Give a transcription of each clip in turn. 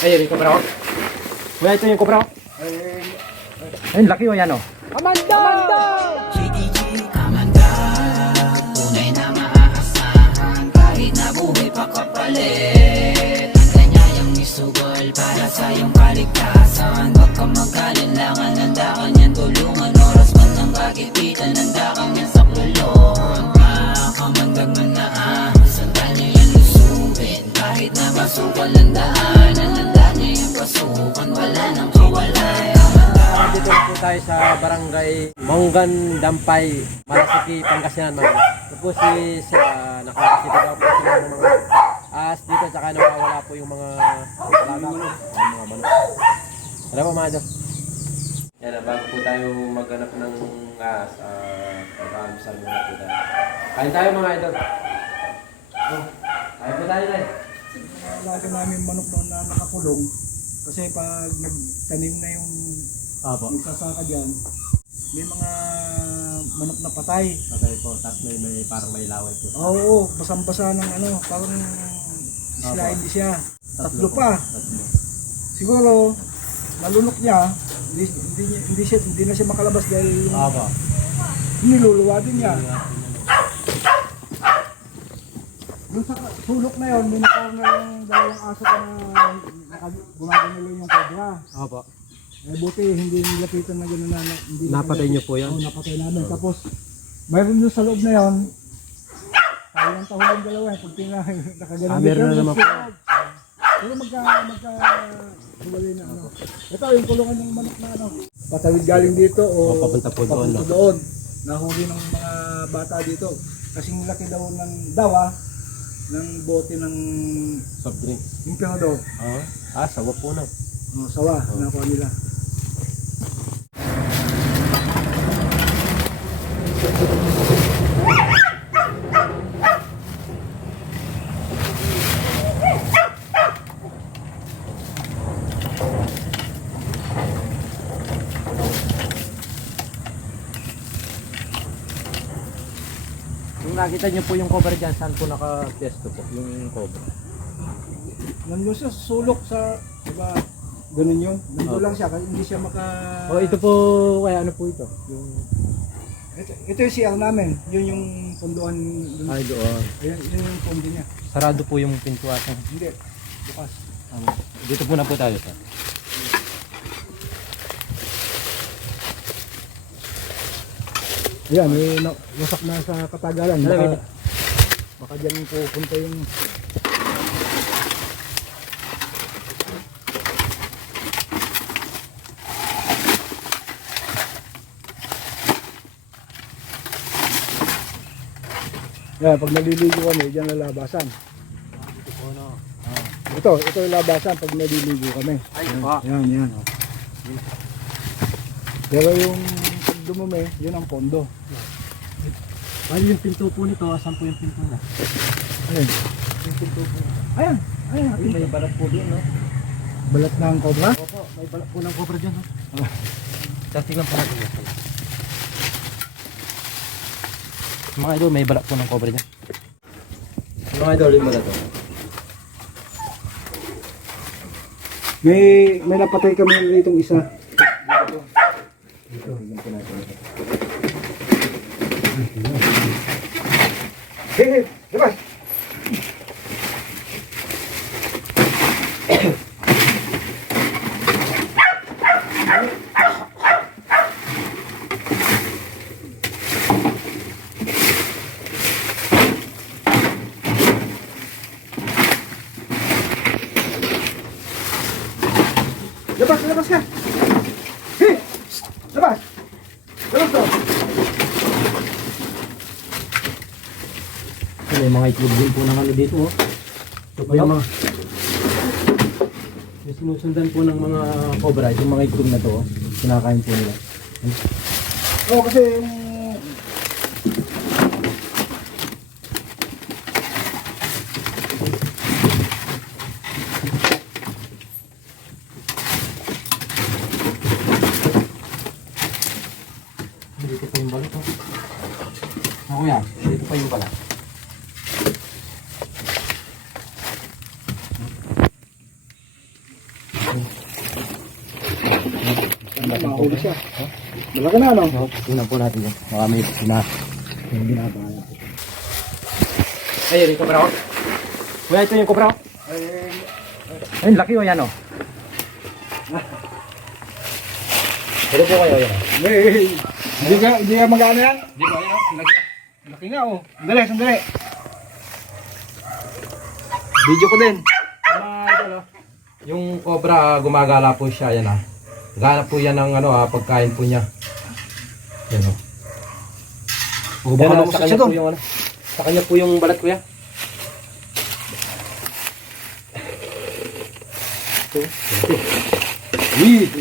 Ayun, yung kobra ko. Kuya, ito yung kobra ko. Ayun, laki o yan o. Amanda! Amanda! Amanda, tunay na maaasahan kahit na buhay pa kapalit. Ang kanyayang isugol para sa iyong kaligtasan. Huwag kang magkalinlangan, handa ka niyan tulungan. Oras man ng kagipitan, handa kang yan sa kulon. Makamandag man na sandal niya yan lusubin. Kahit na masukal ang daanan, handa niya yung pasukan. Wala nang kawalay. Dito po tayo sa barangay Monggan, Dampay, Malasiki, Pangasinan. Ito po si Sir, nakakasita daw po sila ng mga ahas dito, tsaka nawawala po yung mga manok. Wala po mga idol. Yan, bago po tayo maghanap ng ahas, magkakamisal muna po tayo. Kain tayo mga idol. Kain po tayo tayo. Lagi namin manok doon na nakakulong. Kasi pag nagtanim na yung nagsasaka dyan, may mga manok na patay. Patay po, tapos may parang may laway po. Oo, basang-basa ng ano, parang sila hindi siya. Tatlo pa. Tatlo. Siguro, nalunok niya, hindi na siya makalabas dahil niluluwa din niya. Doon sa sulok na yun, may nakaroon na yung dalawang aso ka na gumaganilo yung cobra. Opo. Eh buti hindi nilapitan na gano'n na hindi Napatay niyo po yan? Oo, napatay namin. Tapos mayroon doon sa loob na yon. Kaya ang tahol yung dalawa, pag nakaganon. Meron na naman po. Pero magka-huwalay na ano. Ito yung kulungan ng manok na ano. Patawid galing dito o papunta po doon. papunta doon. Nahuli ng mga bata dito. Kasing laki daw ng dawa ng bote ng Soft drinks. Imperador. Sawa po na. Sawa, nakuha nila. Kung nakita niyo po yung cover dyan, saan po naka-pesto po yung cover? Nandun siya sulok sa, diba, ganun yun. Nandun lang siya, kasi hindi siya maka... Ito po, kaya ano po ito? Yung... Ito yung CR namin, yun yung punduan dun. Ay, doon. Yun yung pundo niya. Sarado po yung pintuan. Hindi, bukas. Dito po na po tayo, sir. Ayan, may wasak na sa katagalan. Baka dyan pupunta yung... Yan, pag naliligo kami, dyan lalabasan. Dito po, no? Ito yung labasan pag naliligo kami. Ay, Yan. Pero yung pag dumumi, yun ang pondo. Ay, yung pinto po nito, saan po yung pinto na? Ayan. Yung pinto po. Ayan. Ay, may balat po din, no? Balat ng cobra? Opo, may balat po ng cover dyan, no? Tingnan po natin yan. Mga idol, may balat po ng cover dyan. Mga idol, yung balat po. May napatay kami ditong isa. Dito, tingnan po natin. Hey, labas! Labas ka! Hey! Labas! Labas to! May mga itlog din po ng ano dito, oh. Ito po yung mga... Yung sinusundan po ng mga cobra, yung mga itlog na to, oh. Kinakain po nila. Oo, kasi yung... Dito pa yung balat, oh. Ako yan, dito pa yung balat. Mahuli siya. Malaki na ano? Tingnan po natin yan. Baka may Yung ginagawa. Ay, yung kobra ko. Kuya, ito yung kobra ko. Ay, laki o yan o. Pero po kayo yan. Hindi ka mag-ano yan? Hindi po yan o. Laki nga oh. Sandali. Video ko din. Yung cobra, gumagala po siya, yan ah. Gala po yan ng pagkain po niya. Yan o. Baka Yan, lumusok siya doon. Sa kanya po yung balat kuya.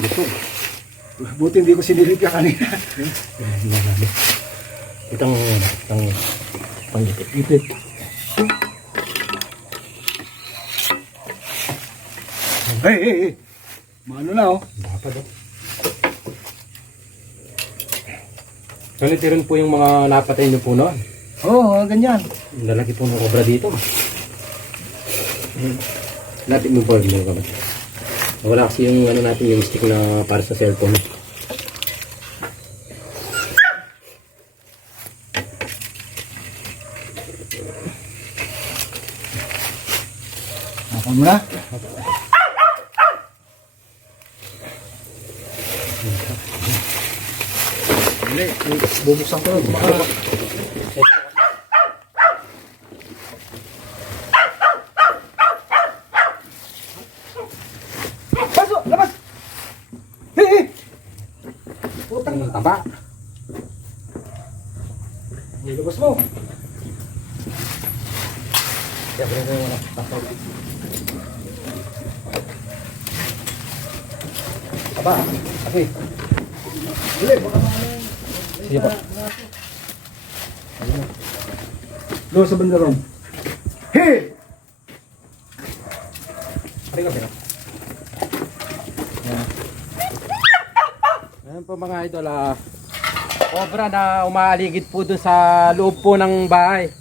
Gusto. Buti hindi ko sinilip ka kanina. Itang pangipit. Hey. Mano na oh. Dapat o. Ganito rin po yung mga napatay niyo po noon. Oo, ganyan. Lalaki po ng cobra dito. Lapit mo po yung cobra. Wala kasi yung natin yung stick na para sa cellphone. Ako mo na. Hindi, bubuksan ko na. Pasok! Labas! Hey! Putang taba. Ilabas mo. Kaya pala yung taba. Okay. Dali, baka Sige po. doon sa bandaron. Hey! Pari ka pera. Ayan po mga idol, cobra na umaaligid po dun sa loob po ng bahay.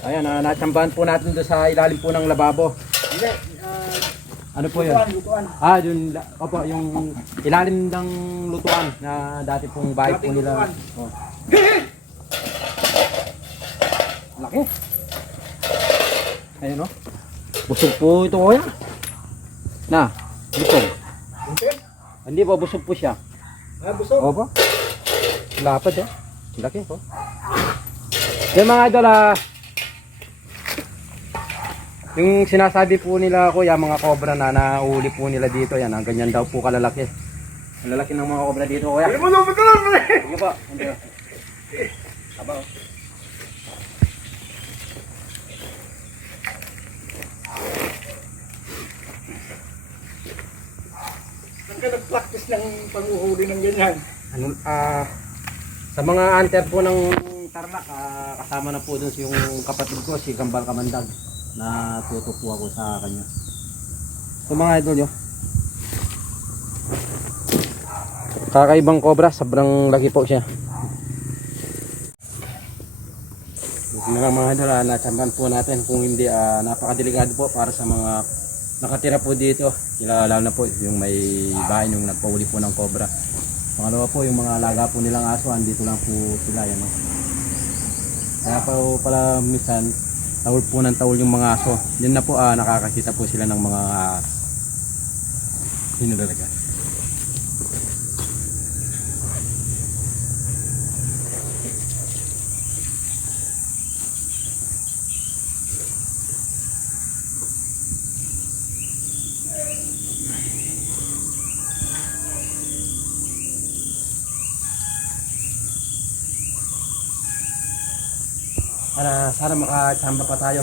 Ayan, natsambahan po natin dun sa ilalim po ng lababo. Hindi, Ano po yun? lutuan. Yun, opo, yung ilalim ng lutuan na dati pong bahay po Dating nila. lutuan. Oh. Hey! Laki. Ayun o. Busog po ito kuya. Na, busog. Okay? Hindi po, busog po siya. Busog? Opo. Lapad eh. Laki po. Yung mga idol, yung sinasabi po nila kuya, mga cobra na nahuli po nila dito, yan, ganyan daw po kalalaki. Ang lalaki ng mga cobra dito kuya. Hindi mo lupit ka lang! Sige po. Taba o. Saan ka nag-practice ng panguhuli ng ganyan? Sa mga hunter po ng Tarlac, kasama na po dun yung kapatid ko, si Gambal Kamandag, na tutupo ako sa kanya. So mga idol yun, kakaibang cobra, sobrang laki po siya. Yun na lang mga idol, natsambahan po natin. Kung hindi, napakadelikado po para sa mga nakatira po dito, lalo na po yung may bahay yung nagpahuli po ng cobra. Pangalawa po, yung mga alaga po nilang aso, andito lang po sila yan. Kaya po pala minsan, tawol po ng tawol yung mga aso. Yun na po, nakakakita po sila ng mga hinulalaga. Sana makachamba pa tayo.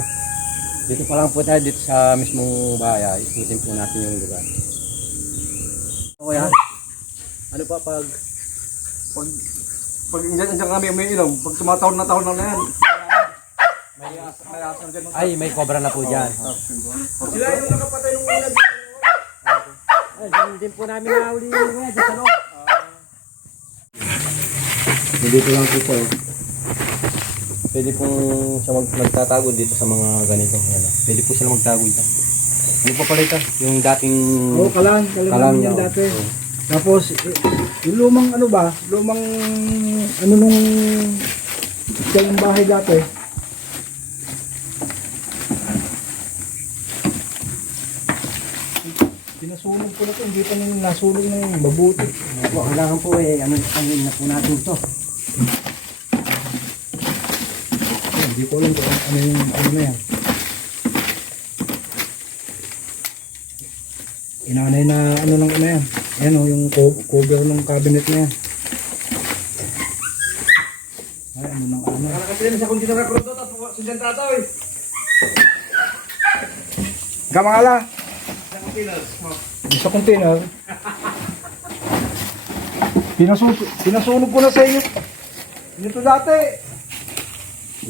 Dito pa lang po tayo, dito sa mismong bahay. Ikutin po natin yung lugar. Okay ha? Ano pa Pag inyan kami may ilong, pag tumatawon na yan. Ay, may cobra na po dyan. Sila yung nakapatay nung una. Ay, din po namin nahuli yung dyan sa loob. Dito lang po po. Pwede pong siya magtatago dito sa mga ganito. Pwede po sila magtago dyan. Ano pa pala ito? Yung dating... Oo, kalang Kalang yan niya, dati. oo. Tapos, Yung lumang ano ba? Lumang ano nung sa yung bahay dati. Pinasunog ko na to, hindi pa nang nasunog ng mabuti. Po, kailangan po ano na po natin ito. Hindi ko alam kung ano yung ano na yan. Inanay na ano ng ano yan. Ayan o, yung cover ng cabinet na yan. Ay, ano ng ano. Nakakasili sa kundi na reprodo tapos sindentato eh. Kamangala! Sa containers mo. Sa container. Pinasunog ko na sa inyo. Ito dati.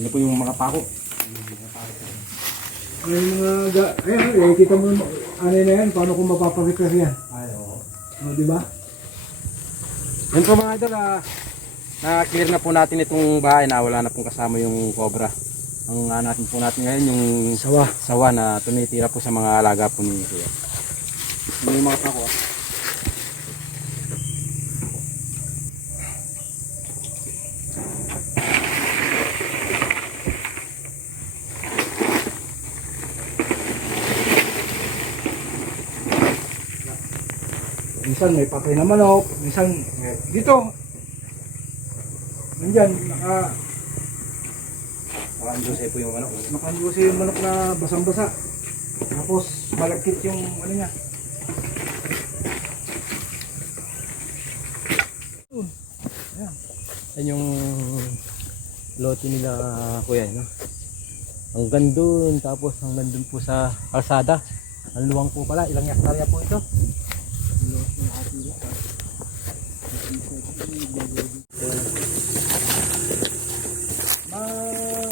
Ano po yung mga pako? Ay, ayan, kita mo ano na yan, paano kung mapaparepair yan. Ay, oo. O, di ba? Yan po mga idol, na-clear na po natin itong bahay na wala na pong kasama yung cobra. Ang natin po natin ngayon yung sawa na tumitira po sa mga alaga po ni Kuya. Ano yung mga pako? Minsan may patay na manok, minsan dito. Nandyan, Naka-andose po yung ano. nakalusi yung manok na basang-basa. Tapos malagkit yung ano niya. Yan yung lote nila Kuya, no? Hanggang doon, tapos hanggang doon po sa kalsada. Ang luwang po pala, ilang hektarya po ito?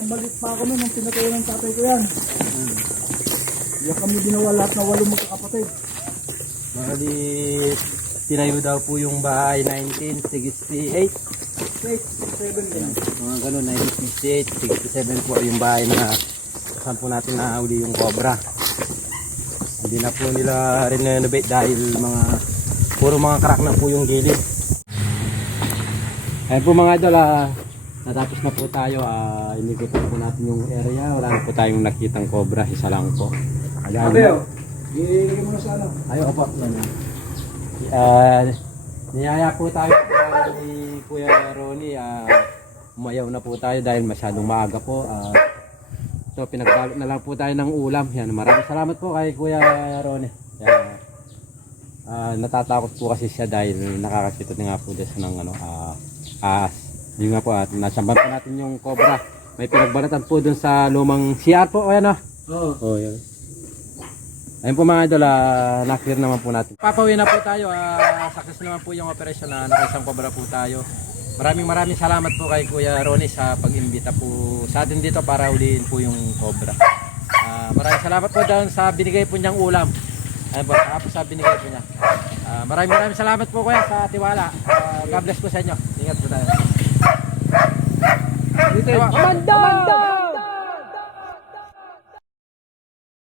Malit pa ako nun nung pinatay ng tatay ko yan. Yan kami ginawa lahat na 8 magkakapatid. Bali, tinayo daw po yung bahay 1968. 7 yan. Mga ganun, 1968, 67 po yung bahay na saan po natin nauli yung cobra. Hindi na po nila renovate dahil puro mga crack na po yung gilid. Ayun po mga idol, natapos na po tayo. Inigitan po natin yung area. Wala na po tayong nakitang cobra, isa lang po. Abel, ilagay mo na sa ano. Ayaw po. Niyaya po tayo ni Kuya Ronnie. Umayaw na po tayo dahil masyadong maaga po. So pinagbalot na lang po tayo ng ulam. Yan, maraming salamat po kay Kuya Ronnie. Natatakot po kasi siya dahil nakakakita nga po dito ng yun nga po, at nasamban po natin yung cobra. May pinagbalatan po dun sa lumang CR po. Ayan o. Oo. Yan. Ayun po mga idol, na-clear naman po natin. Papawin na po tayo. Success naman po yung operasyon na nakaisang cobra po tayo. Maraming salamat po kay Kuya Ronnie sa pag-imbita po sa atin dito para ulihin po yung cobra. Maraming salamat po dahil sa binigay po niyang ulam. Ayun po, sa binigay po niya. Maraming salamat po Kuya sa tiwala. God bless po sa inyo. Ingat po tayo. Amanda!